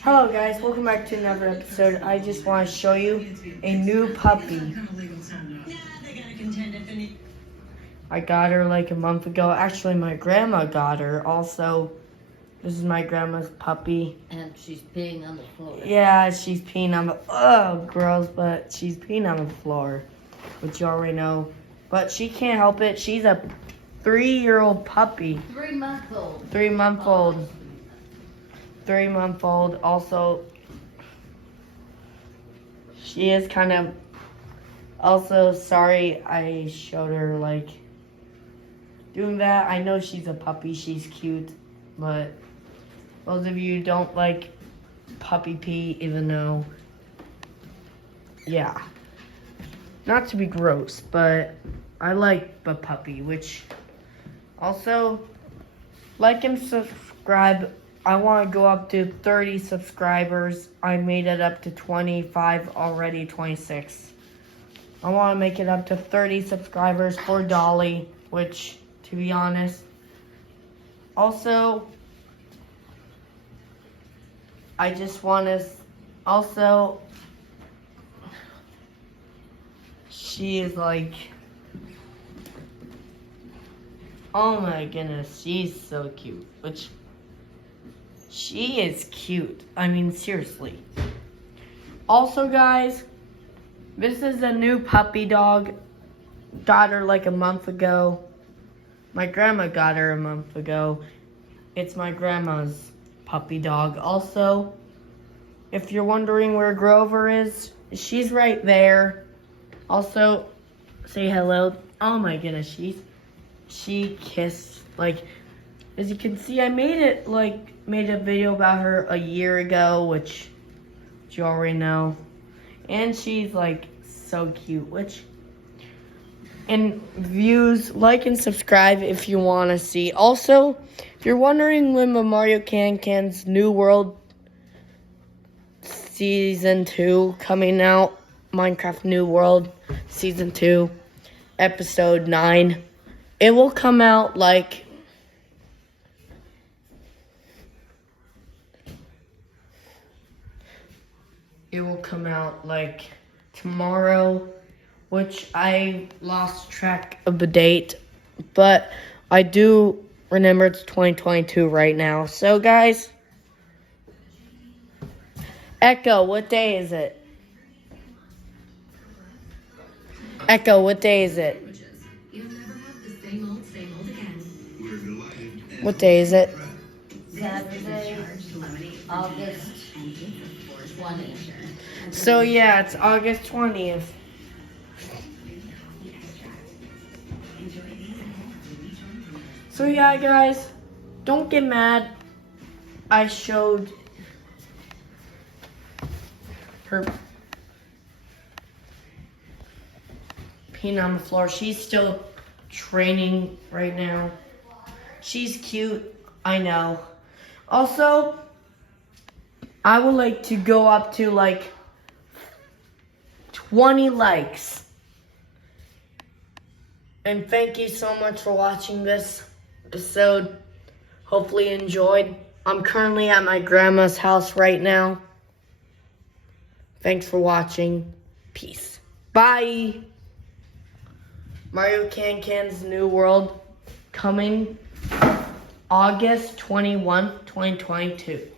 Hello guys, welcome back to another episode. I just want to show you a new puppy. I got her like a month ago. Actually, my grandma got her. Also, this is my grandma's puppy. And she's peeing on the floor. Yeah, she's peeing on the, gross, but she's peeing on the floor, which you already know. But she can't help it. She's a 3-year-old puppy. 3-month-old. 3-month-old. 3-month-old. Also, she is kind of. Also, sorry I showed her like doing that. I know she's a puppy. She's cute, but those of you who don't like puppy pee, even though, yeah, not to be gross, but I like the puppy. Which also like and subscribe. I want to go up to 30 subscribers. I made it up to 25 already, 26. I want to make it up to 30 subscribers for Dolly, which, to be honest, also, I just want to, also, she is like, oh my goodness, she's so cute, which, she is cute. I mean, seriously. Also, guys, this is a new puppy dog. Got her like a month ago. My grandma got her a month ago. It's my grandma's puppy dog. Also, if you're wondering where Grover is, she's right there. Also, say hello. Oh my goodness, she kissed, like, as you can see, I made a video about her a year ago, which you already know. And she's like so cute, and views, like and subscribe if you want to see. Also, if you're wondering when the Mario Can-Can's New World Season 2 coming out, Minecraft New World Season 2, Episode 9, it will come out like tomorrow, which I lost track of the date, but I do remember it's 2022 right now. So guys, Echo, what day is it? Echo, what day is it? What day is it? Saturday, August 20th. So yeah, it's August 20th. So yeah, guys, don't get mad. I showed her peeing on the floor. She's still training right now. She's cute, I know. Also, I would like to go up to like 20 likes. And thank you so much for watching this episode. Hopefully you enjoyed. I'm currently at my grandma's house right now. Thanks for watching. Peace. Bye. Mario Can-Can's New World coming August 21, 2022.